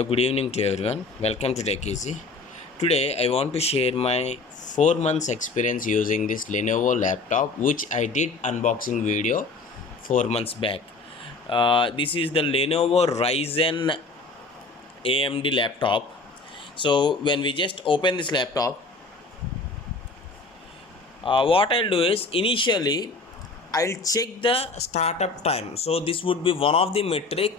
Good evening to everyone. Welcome to Tech Easy. Today I want to share my 4 months experience using this Lenovo laptop, which I did unboxing video 4 months back. This is the Lenovo Ryzen AMD laptop. So when we just open this laptop, what I'll do is initially I'll check the startup time. So this would be one of the metric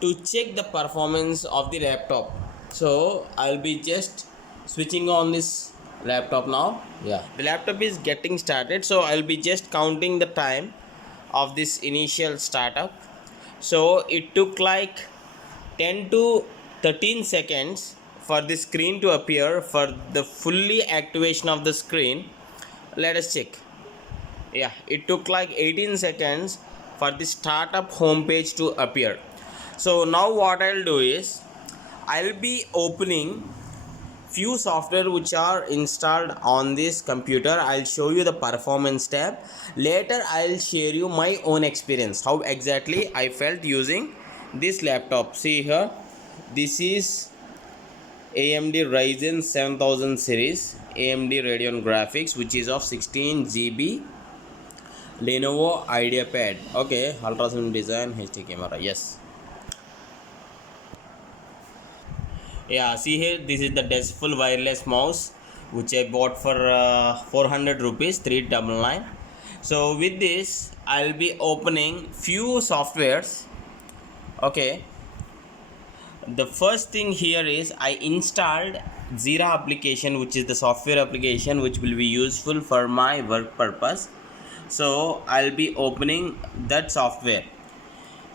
to check the performance of the laptop. So I'll be just switching on this laptop now. Yeah, the laptop is getting started, so I'll be just counting the time of this initial startup. So it took like 10 to 13 seconds for the screen to appear for the fully activation of the screen. Let us check. Yeah, it took like 18 seconds for the startup homepage to appear. So now what I'll do is I'll be opening few software which are installed on this computer. I'll show you the performance tab. Later I'll share you my own experience, how exactly I felt using this laptop. See here, this is AMD Ryzen 7000 series AMD Radeon graphics, which is of 16 GB Lenovo ideapad. Okay, ultrasound design, HD camera. Yes. Yeah, see here, this is the full wireless mouse which I bought for 400 rupees, 399. So with this I'll be opening few softwares. Okay, the first thing here is I installed Zira application, which is the software application which will be useful for my work purpose. So I'll be opening that software,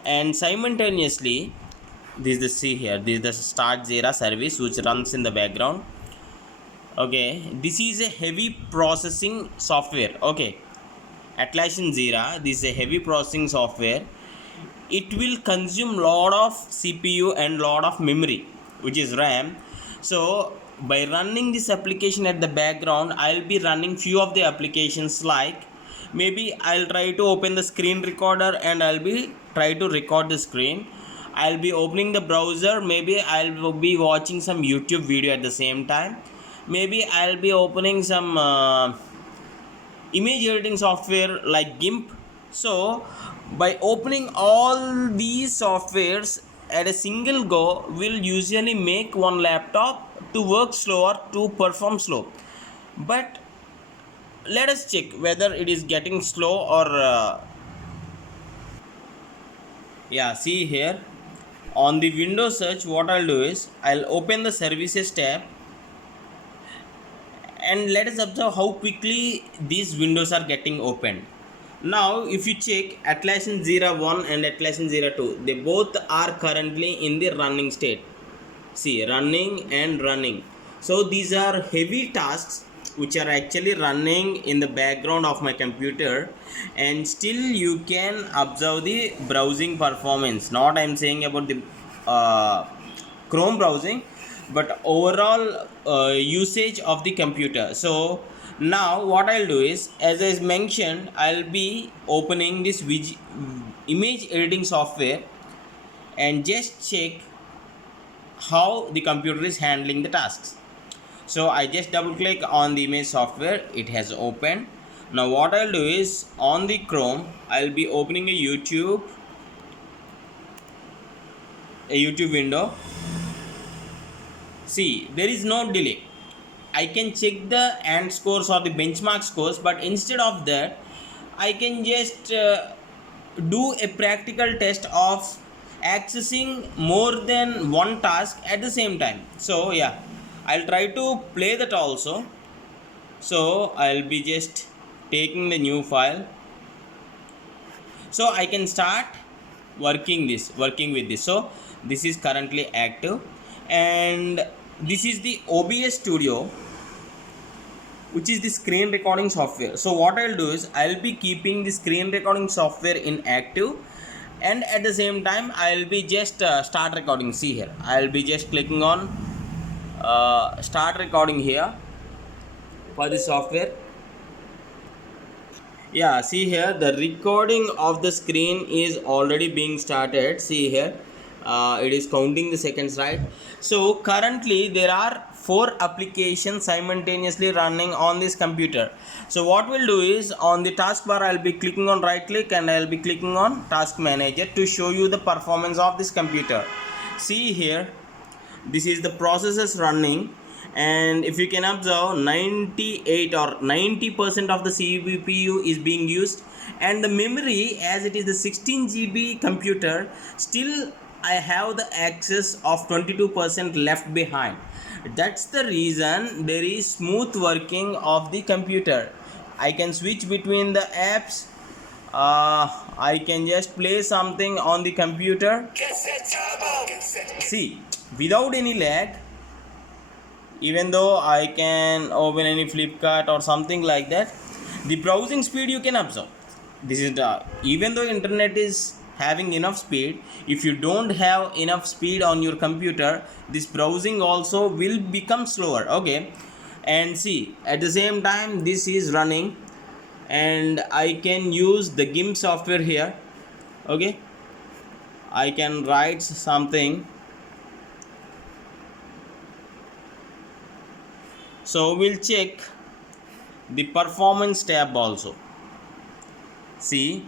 and simultaneously this is the see here, this is the start Zira service which runs in the background. Okay, this is a heavy processing software. Okay, Atlassian Zira, this is a heavy processing software. It will consume lot of CPU and lot of memory, which is RAM. So by running this application at the background, I'll be running few of the applications, like maybe I'll try to open the screen recorder and I'll be try to record the screen. I'll be opening the browser, maybe I'll be watching some YouTube video at the same time. Maybe I'll be opening some image editing software like GIMP. So by opening all these softwares at a single go will usually make one laptop to work slower, to perform slow. But let us check whether it is getting slow or yeah, see here on the Windows search, what I'll do is I'll open the services tab, and let us observe how quickly these windows are getting opened. Now if you check Atlassian Zira 1 and Atlassian Zira 2, they both are currently in the running state. See, running and running. So these are heavy tasks which are actually running in the background of my computer, and still you can observe the browsing performance. Not I'm saying about the Chrome browsing, but overall usage of the computer. So now what I'll do is, as I mentioned, I'll be opening this image editing software and just check how the computer is handling the tasks. So I just double click on the image software, it has opened. Now what I'll do is on the Chrome, I'll be opening a YouTube window. See, there is no delay. I can check the AND scores or the benchmark scores, but instead of that, I can just do a practical test of accessing more than one task at the same time. So yeah, I'll try to play that also. So I'll be just taking the new file, so I can start working with this. So this is currently active, and this is the OBS Studio, which is the screen recording software. So what I'll do is I'll be keeping the screen recording software in active, and at the same time I'll be just start recording. See here, I'll be just clicking on start recording here for the software. Yeah, see here, the recording of the screen is already being started. See here, it is counting the seconds, right? So currently there are 4 applications simultaneously running on this computer. So what we'll do is, on the taskbar I'll be clicking on right click and I'll be clicking on task manager to show you the performance of this computer. See here, this is the processes running, and if you can observe, 98 or 90% of the CPU is being used, and the memory, as it is the 16 GB computer, still I have the access of 22% left behind. That's the reason there is smooth working of the computer. I can switch between the apps. I can just play something on the computer. See, without any lag, even though I can open any Flipkart or something like that, the browsing speed you can observe. This is the, even though internet is having enough speed, if you don't have enough speed on your computer, this browsing also will become slower. Okay, and see, at the same time this is running, and I can use the GIMP software here. Okay, I can write something. So we'll check the performance tab also. See,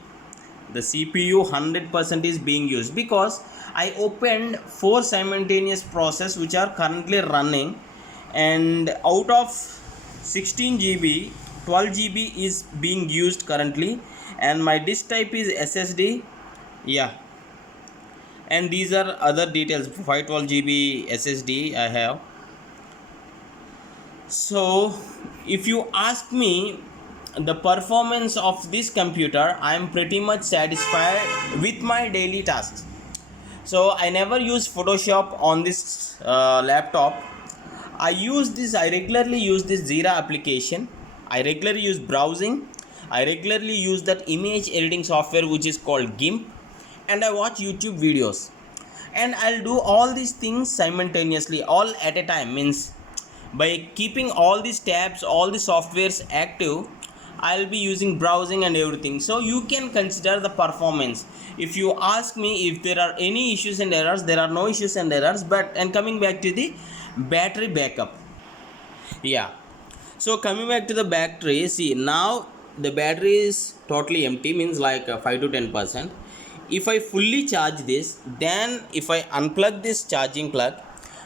the CPU 100% is being used because I opened 4 simultaneous process which are currently running, and out of 16 GB, 12 GB is being used currently, and my disk type is SSD. Yeah, and these are other details. 512 GB SSD I have. So if you ask me the performance of this computer, I am pretty much satisfied with my daily tasks. So I never use Photoshop on this laptop. I regularly use this Zira application. I regularly use browsing. I regularly use that image editing software which is called GIMP, and I watch YouTube videos, and I'll do all these things simultaneously, all at a time. Means by keeping all these tabs, all the softwares active, I'll be using browsing and everything. So you can consider the performance. If you ask me if there are any issues and errors, there are no issues and errors. But, and coming back to the battery backup, yeah, so coming back to the battery, see, now the battery is totally empty, means like 5 to 10%. If I fully charge this, then if I unplug this charging plug,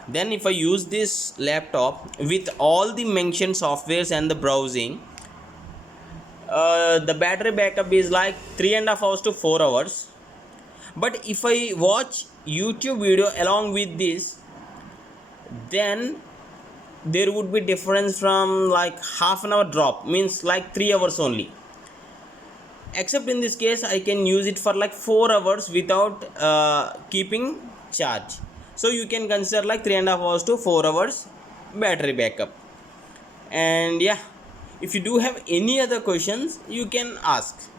then if I use this laptop with all the mentioned softwares and the browsing, the battery backup is like 3.5 hours to 4 hours. But if I watch YouTube video along with this, then there would be difference from like half an hour drop, means like 3 hours only. Except in this case I can use it for like 4 hours without keeping charge. So you can consider like 3.5 hours to 4 hours battery backup. And yeah, if you do have any other questions, you can ask.